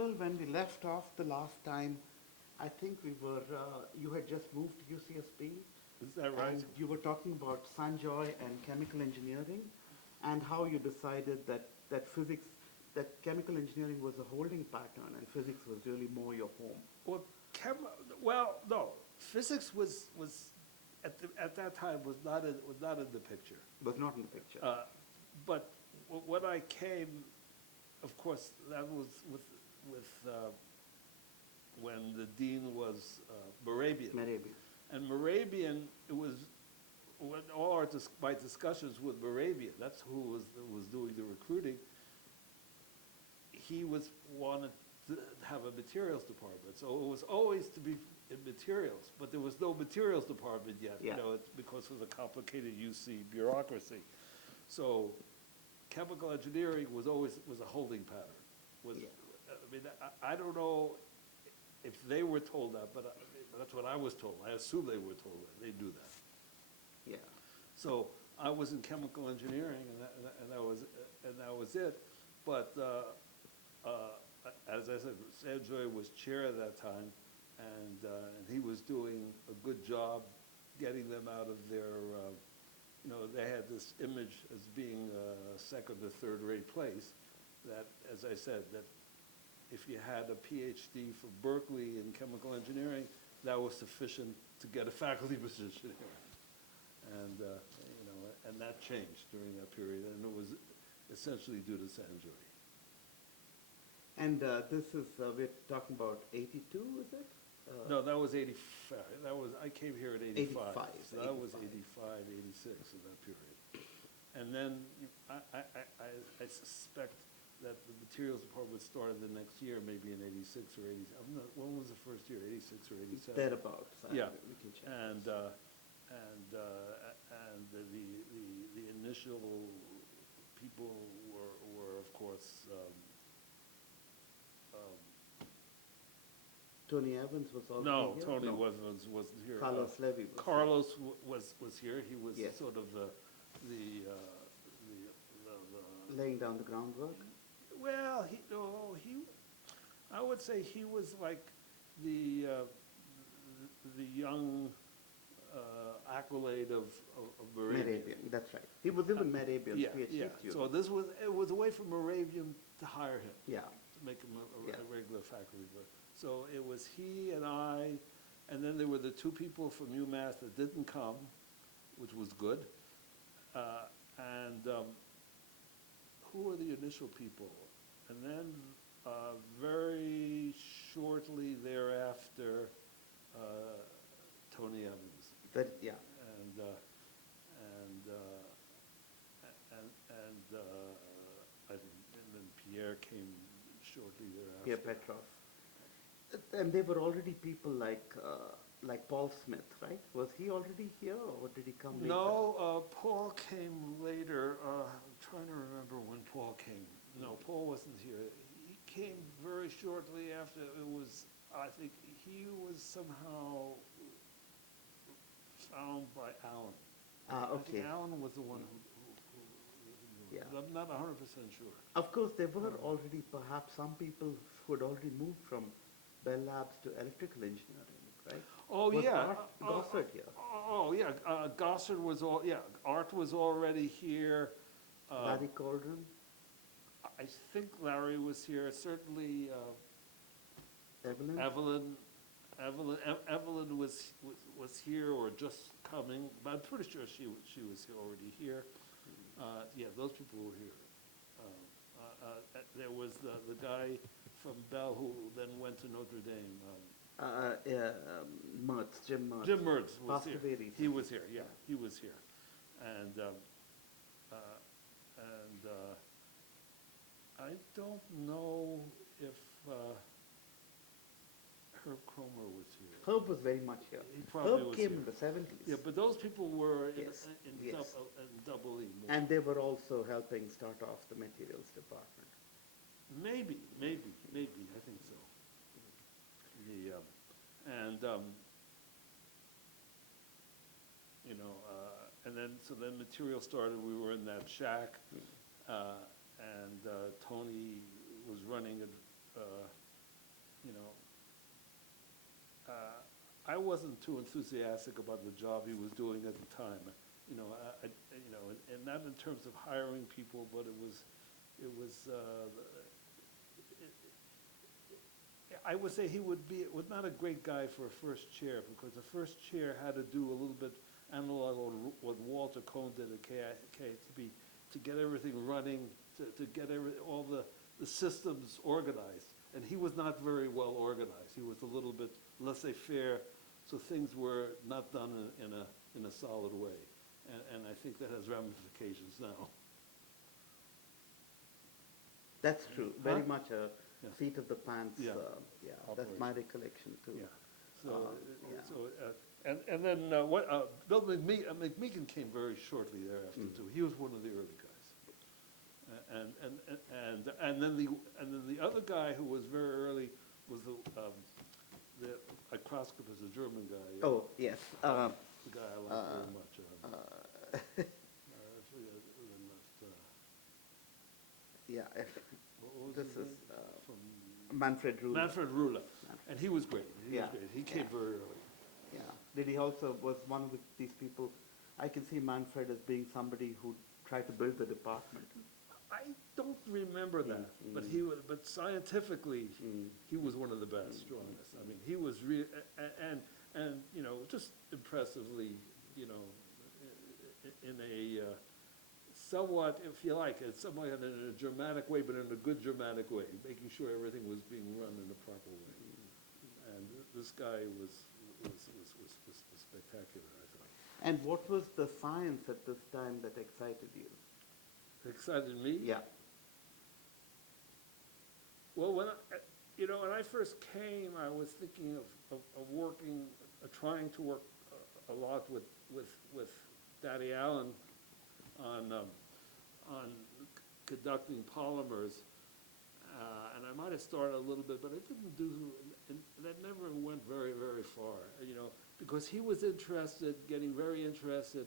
Phil, when we left off the last time, I think you had just moved to UCSB, Is that right? and you were talking about Sanjoy and chemical engineering, and how you decided that chemical engineering was a holding pattern, and physics was really more your home. Well, no. Physics was at that time was not in the picture. Was not in the picture. But when I came, of course, that was with when the dean was Morabian. Morabian. And Morabian, it was when my discussions with Morabian, that's who was doing the recruiting. He wanted to have a materials department, so it was always to be in materials, but there was no materials department yet. Yeah. It's because of the complicated UC bureaucracy. So chemical engineering was a holding pattern. Yeah. I mean, I don't know if they were told that, but that's what I was told. I assume they were told that. They knew that. Yeah. So I was in chemical engineering, and that was it. But as I said, Sanjoy was chair at that time, and he was doing a good job getting them out of their. They had this image as being a second or third rate place. That, as I said, that if you had a PhD from Berkeley in chemical engineering, that was sufficient to get a faculty position here. And and that changed during that period, and it was essentially due to Sanjoy. And this is, we're talking about 82, is it? No, that was 85. I came here at 85. 85, So that was 85. 85, 86 in that period. And then I suspect that the materials department started the next year, maybe in 86 or 80. When was the first year? 86 or 87? Thereabouts. Yeah. We can check. And the initial people were of course. Tony Evans was also No, here? Tony wasn't here. Carlos Levy was Carlos was here. He was Yes. sort of the laying down the groundwork. well, I would say he was like the young accolade of Moravian. Morabian, that's right. He was even Morabian's Yeah, PhD yeah. student. So it was a way for Moravian to hire him. Yeah. To make him Yeah. a regular faculty member. So it was he and I, and then there were the two people from UMass that didn't come, which was good. Who were the initial people? And then very shortly thereafter, Tony Evans. Yeah. And then Pierre came shortly thereafter. Pierre Petrov. And they were already people like Paul Smith, right? Was he already here, or did he come later? No, Paul came later. I'm trying to remember when Paul came. No, Paul wasn't here. He came very shortly after. I think he was somehow found by Alan. I Okay. think Alan was the one who Yeah. I'm not 100% sure. Of course, there were already perhaps some people who had already moved from Bell Labs to electrical engineering, right? Oh, Was yeah. Art Gossard here? Oh, yeah. Gossard was Art was already here. Larry Cauldron? I think Larry was here. Certainly, Evelyn? Evelyn was here or just coming, but I'm pretty sure she was already here. Yeah, those people were here. There was the guy from Bell who then went to Notre Dame. Mertz, Jim Mertz. Jim Mertz was Pastor here. Very He was here. Yeah, he was here, and I don't know if Herb Cromer was here. Herb was very much here. He probably Herb was came here. in the 70s. Yeah, but those people were Yes, in yes. double E. more. And they were also helping start off the materials department. Maybe, I think so. And then material started. We were in that shack, and Tony was running it. you know, I wasn't too enthusiastic about the job he was doing at the time. You know, you know, and not in terms of hiring people, but it was, I would say he was not a great guy for a first chair, because the first chair had to do a little bit analog what Walter Cohn did at KTB, to get everything running, to get all the systems organized. And he was not very well organized. He was a little bit laissez-faire, so things were not done in a solid way. And I think that has ramifications now. That's true, very Huh? much a Yeah. seat of the pants, Yeah. yeah, that's my Operation. recollection too. Yeah. So, Yeah. and then Bill McMeekin came very shortly thereafter too. He was one of the early guys. And then the other guy who was very early was the microscopist, the German guy. Oh, yes. The guy I like very much. I forget who then left. Yeah, What was this his is name? From Manfred Rühle. Manfred Rühle, and he was great. Yeah. He came very early. Yeah, did he also was one of these people, I can see Manfred as being somebody who tried to build the department. I don't remember that, but but scientifically, he was one of the best, strongest. I mean, he was real, and you know, just impressively, you know, in a somewhat, if you like, it's somewhat in a dramatic way, but in a good dramatic way, making sure everything was being run in the proper way. And this guy was spectacular, I thought. And what was the science at this time that excited you? Excited me? Yeah. Well, when I first came, I was thinking of working, trying to work a lot with Daddy Allen on conducting polymers, and I might have started a little bit, but it didn't do, and that never went very, very far. You know, because he was getting very interested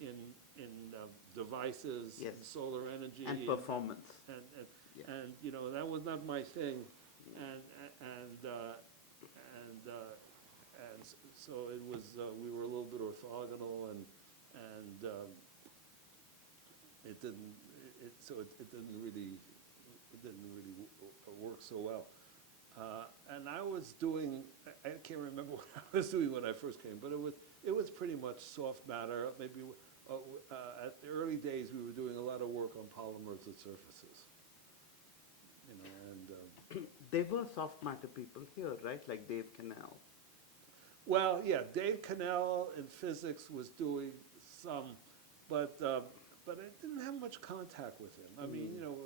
in devices, Yes. and solar energy, And performance. Yeah. and you know, that was not my thing, and so it was, we were a little bit orthogonal, and it didn't really work so well. And I was doing, I can't remember what I was doing when I first came, but it was pretty much soft matter. Maybe at the early days, we were doing a lot of work on polymers and surfaces. You know, and There were soft matter people here, right? Like Dave Cannell. well, yeah, Dave Cannell in physics was doing some, but I didn't have much contact with him. I mean, you know,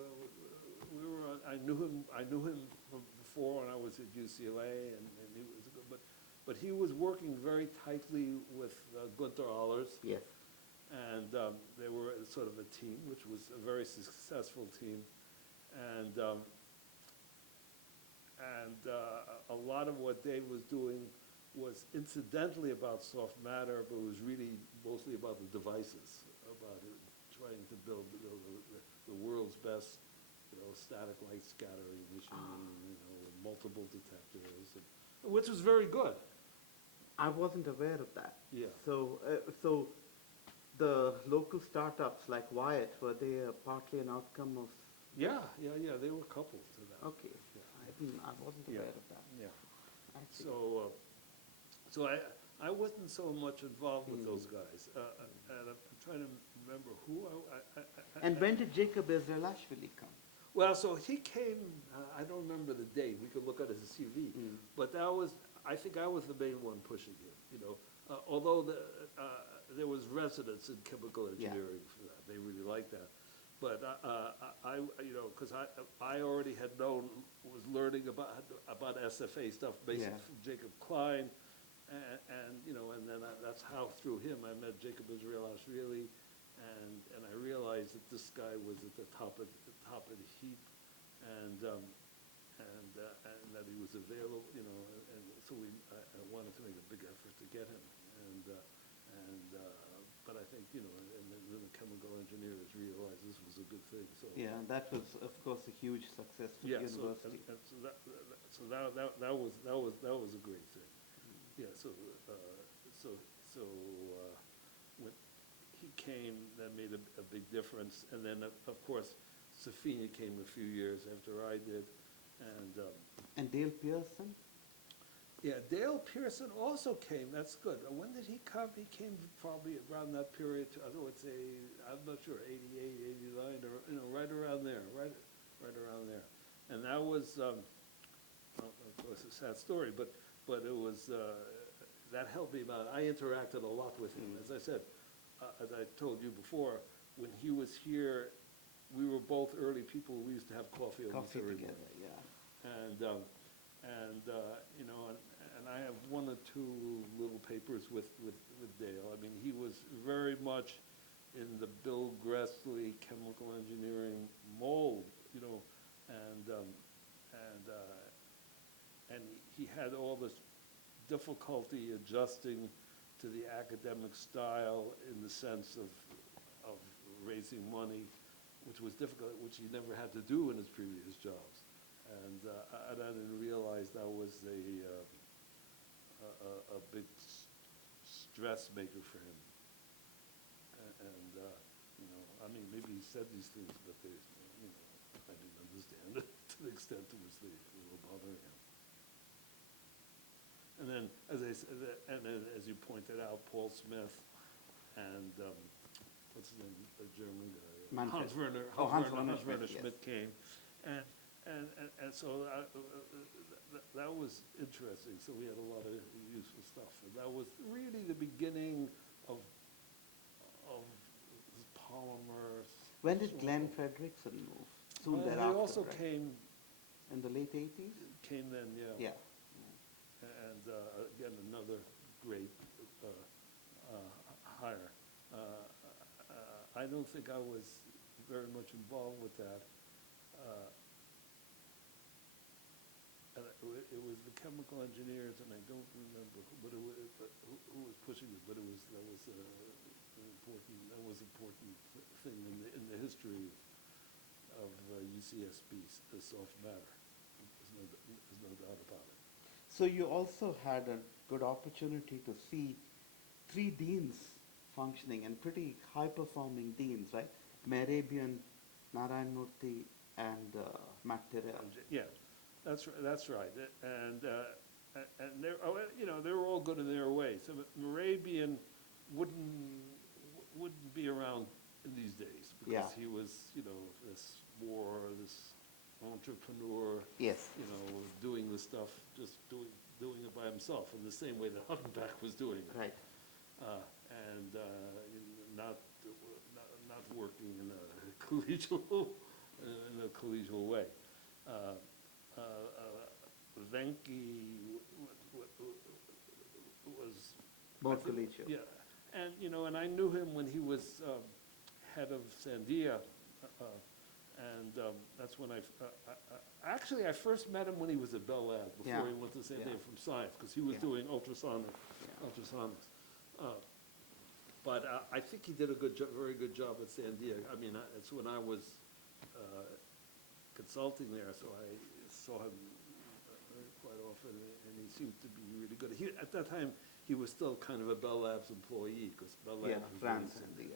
I knew him from before when I was at UCLA, and he was good, but he was working very tightly with Gunther Allers. Yes. And they were sort of a team, which was a very successful team, and a lot of what Dave was doing was incidentally about soft matter, but it was really mostly about the devices, about trying to build the world's best, you know, static light scattering machine, you know, multiple detectors, which was very good. I wasn't aware of that. Yeah. So, so the local startups like Wyatt, were they partly an outcome of? Yeah, they were coupled to that. Okay. Yeah. I wasn't aware of that. Yeah. I see. So I wasn't so much involved with those guys, and I'm trying to remember who And when did Jacob Ezrelashvili come? Well, so he came, I don't remember the date, we could look at his CV, but I think I was the main one pushing him, you know, although there was residents in chemical engineering for that, they really liked that. But you know, because I already had was learning about SFA stuff, basically from Jacob Klein, and you know, and then that's how through him I met Jacob Ezrelashvili, and I realized that this guy was at the top of the heap, and that he was available, you know, and so I wanted to make a big effort to get him, but I think, and then the chemical engineers realized this was a good thing, so. Yeah, and that was, of course, a huge success for the Yeah, so, university. and that was a great thing. Yeah, so when he came, that made a big difference. And then, of course, Safina came a few years after I did. And Dale Pearson? Yeah, Dale Pearson also came, that's good. When did he come? He came probably around that period, I would say, I'm not sure, 88, 89, or, right around there, right around there. And that was, well, of course, a sad story, but it was, that helped me out. I interacted a lot with him. As I said, as I told you before, when he was here, we were both early people. We used to have coffee almost Coffee every together, morning. yeah. And I have one or two little papers with Dale. I mean, he was very much in the Bill Gressley chemical engineering mold, and he had all this difficulty adjusting to the academic style in the sense of raising money, which was difficult, which he never had to do in his previous jobs. And I didn't realize that was a big stress maker for him. I mean, maybe he said these things, but I didn't understand it to the extent to which they were bothering him. And then, as as you pointed out, Paul Smith and what's his name, the German guy, Manfred. Hans Werner Werner Schmidt, Schmidt came, and so that was interesting. So we had a lot of useful stuff, and that was really the beginning of polymer. When did Glenn Fredrickson move? Soon Well, thereafter, he also right? came In the late 80s? then, yeah. Yeah. And again, another great hire. I don't think I was very much involved with that. And it was the chemical engineers, and I don't remember who was pushing it, but that was an important thing in the history of UCSB, the soft matter. There's no doubt about it. So you also had a good opportunity to see three deans functioning, and pretty high-performing deans, right? Mehrabian, Narayan Murthy, and Matt Tyrrell. Yeah, that's right. And they were all good in their way. So Morabian wouldn't be around in these days because he was, this entrepreneur, Yes. doing the stuff, just doing it by himself in the same way that Huttenbach was doing it. Right. And not working in a collegial way. Venki was More collegial. Yeah, and I knew him when he was head of Sandia, and that's when actually I first met him when he was at Bell Labs before he went to Sandia from science, because he was doing ultrasonics. But I think he did a very good job at Sandia. I mean, it's when I was consulting there, so I saw him quite often, and he seemed to be really good. At that time, he was still kind of a Bell Labs employee, because Bell Labs was France, really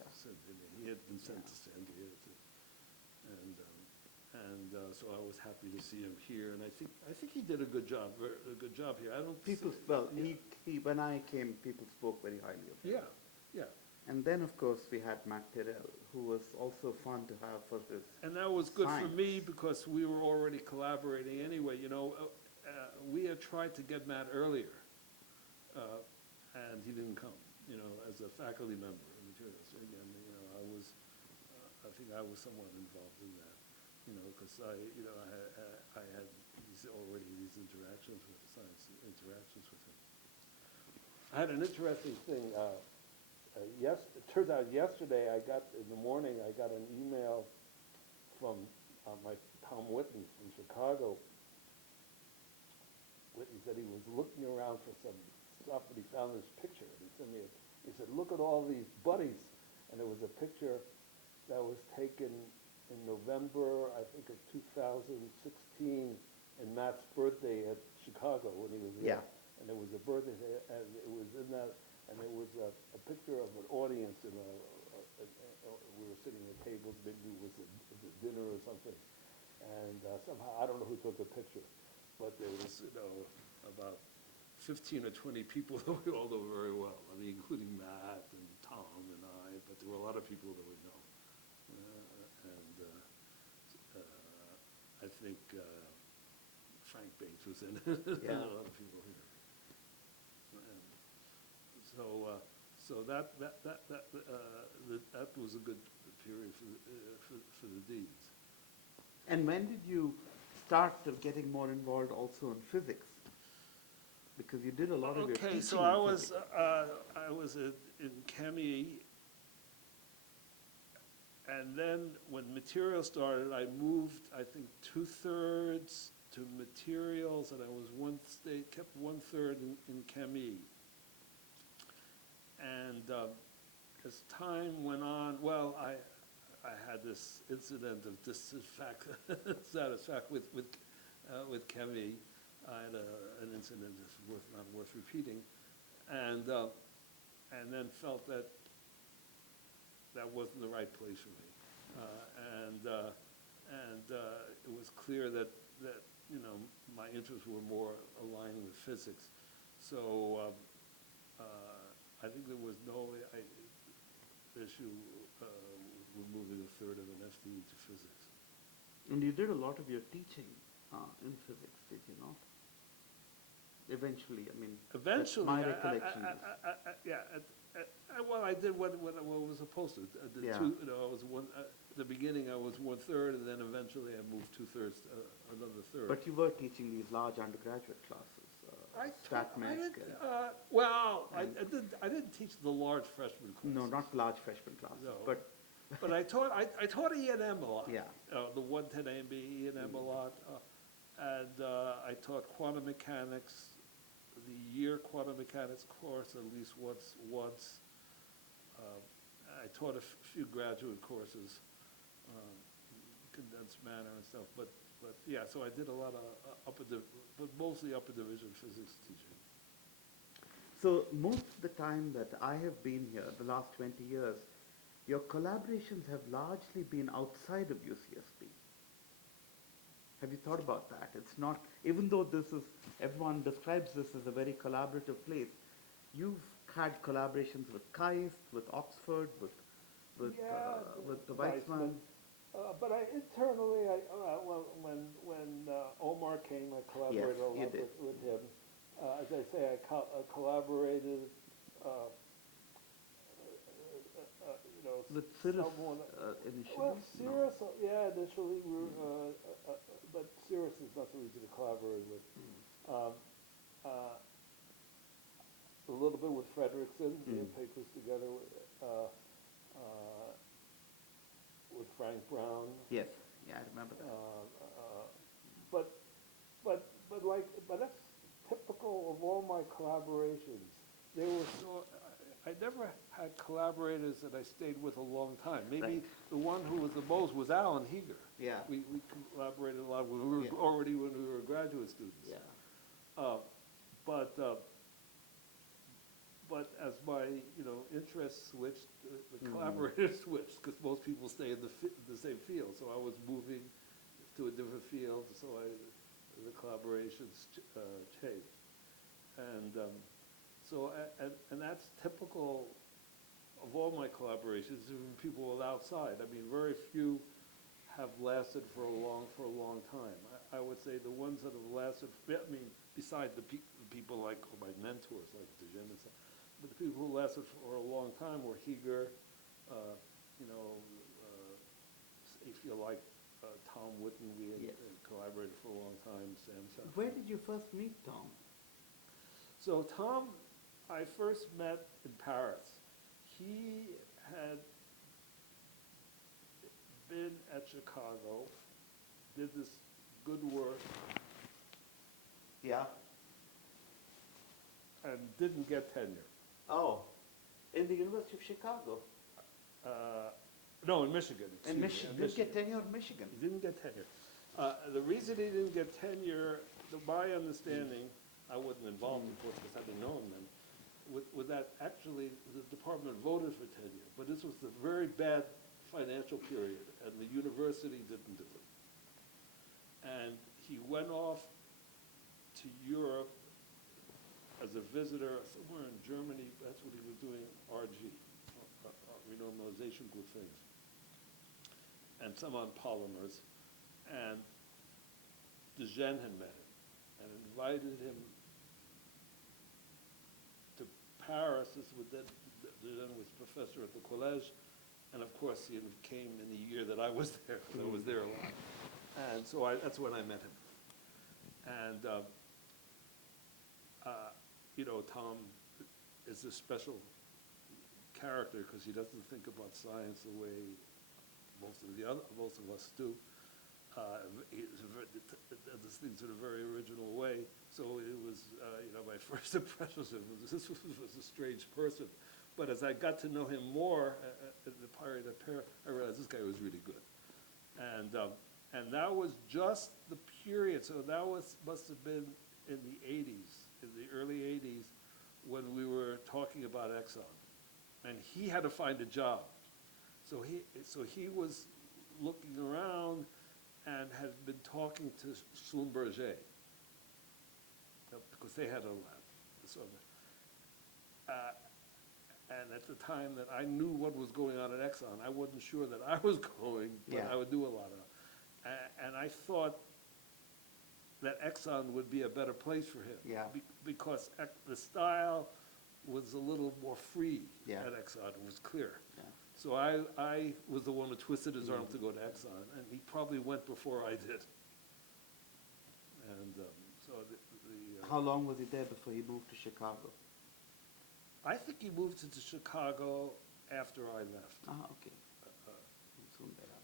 he had been sent to Sandia, so I was happy to see him here, and I think he did a good job here. I don't. When I came, people spoke very highly of him. Yeah. And then, of course, we had Matt Tyrrell, who was also fun to have for his And that was good for science. me because we were already collaborating anyway. We had tried to get Matt earlier, and he didn't come, as a faculty member in materials. Again, I think I was somewhat involved in that, because I had these interactions with science, interactions with him. I had an interesting thing. It turned out yesterday, in the morning, I got an email from my Tom Whitten from Chicago. Whitten said he was looking around for some stuff, and he found this picture, and he sent me He said, look at all these buddies. And there was a picture that was taken in November, I think, of 2016, in Matt's birthday at Chicago when he was there. Yeah. And there was a birthday, and it was in that, and there was a picture of an audience in we were sitting at tables, maybe it was a dinner or something. And somehow, I don't know who took the picture, but there was, about 15 or 20 people that we all know very well. I mean, including Matt and Tom and I, but there were a lot of people that we know. I think Frank Bates was in it. Yeah. A lot of people here. And so that was a good period for the deeds. And when did you start getting more involved also in physics? Because you did a lot of your teaching. Okay, so in I was in chemie, and then when materials started, I moved, I think, 2/3 to materials, and I was kept 1/3 in chemie. And as time went on, well, I had this incident of dissatisfaction with chemie. I had an incident that's not worth repeating, and then felt that wasn't the right place for me, and it was clear that my interests were more aligning with physics. So I think there was no issue with moving 1/3 of an FTE to physics. And you did a lot of your teaching in physics, did you not? Eventually, I mean. Eventually, my recollection is. Well, I did what I was supposed to. I did Yeah. I was at the beginning I was 1/3, and then eventually I moved 2/3, another third. But you were teaching these large undergraduate classes, Stat Mech. I didn't teach the large freshman classes. No, not large freshman classes, No. but But I taught E&M a lot. Yeah. The 110 AMB E&M a lot, and I taught quantum mechanics, the year quantum mechanics course at least once. I taught a few graduate courses, condensed matter and stuff. But yeah, so I did a lot of but mostly upper division physics teaching. so most of the time that I have been here, the last 20 years, your collaborations have largely been outside of UCSB. Have you thought about that? It's not, even though everyone describes this as a very collaborative place, you've had collaborations with KAIST, with Oxford, with the Weizmann. But internally, when Omar came, I collaborated Yes, a you lot did. with him. As I say, I collaborated, With Cirrus someone. initially? Well, No. Cirrus, yeah, initially, but Cirrus is not so easy to collaborate with. A little bit with Frederickson, we had papers together with Frank Brown. Yes, yeah, I remember that. But that's typical of all my collaborations. I never had collaborators that I stayed with a long time. Maybe Right. the one who was the most was Alan Heeger. Yeah. We collaborated a lot when we were when we were graduate students. Yeah. But as my interests switched, the collaborators switched, because most people stay in the same field. So I was moving to a different field, so the collaborations changed, and that's typical of all my collaborations. Even people outside. I mean, very few have lasted for a long time. I would say the ones that have lasted, I mean, beside the people like my mentors, like Dejen and stuff, but the people who lasted for a long time were Heeger, if you like, Tom Witten, we had collaborated for a long time, Sam Shepard. Where did you first meet Tom? So Tom, I first met in Paris. He had been at Chicago, did this good work, Yeah. and didn't get tenure. Oh. In the University of Chicago. No, in Michigan, excuse In me. Michigan. in Didn't get tenure in Michigan. He didn't get tenure. The reason he didn't get tenure, to my understanding, I wasn't involved, of course, because I didn't know him then, with that, actually, the department voted for tenure, but this was a very bad financial period, and the university didn't do it. And he went off to Europe as a visitor somewhere in Germany. That's what he was doing, RG, renormalization group things, and some on polymers. And Dejean had met him and invited him to Paris. Dejean was professor at the college, and of course he came in the year that I was there. I was there a lot, and so that's when I met him. And Tom is a special character because he doesn't think about science the way most of us do. He does things in a very original way. So it was, my first impression was this was a strange person. But as I got to know him more at the period of Paris, I realized this guy was really good. And that was just the period. So that must have been in the 80s, in the early 80s, when we were talking about Exxon. And he had to find a job. So he was looking around and had been talking to Schlumberger, because they had a lab. And at the time that I knew what was going on at Exxon, I wasn't sure that I was going, but Yeah. I would do a lot of. And I thought that Exxon would be a better place for him. Yeah. Because the style was a little more free Yeah. at Exxon. It was clear. Yeah. So I was the one who twisted his arm to go to Exxon, and he probably went before I did. And so How long was he there before he moved to Chicago? I think he moved into Chicago after I left. Ah, okay. Soon thereafter.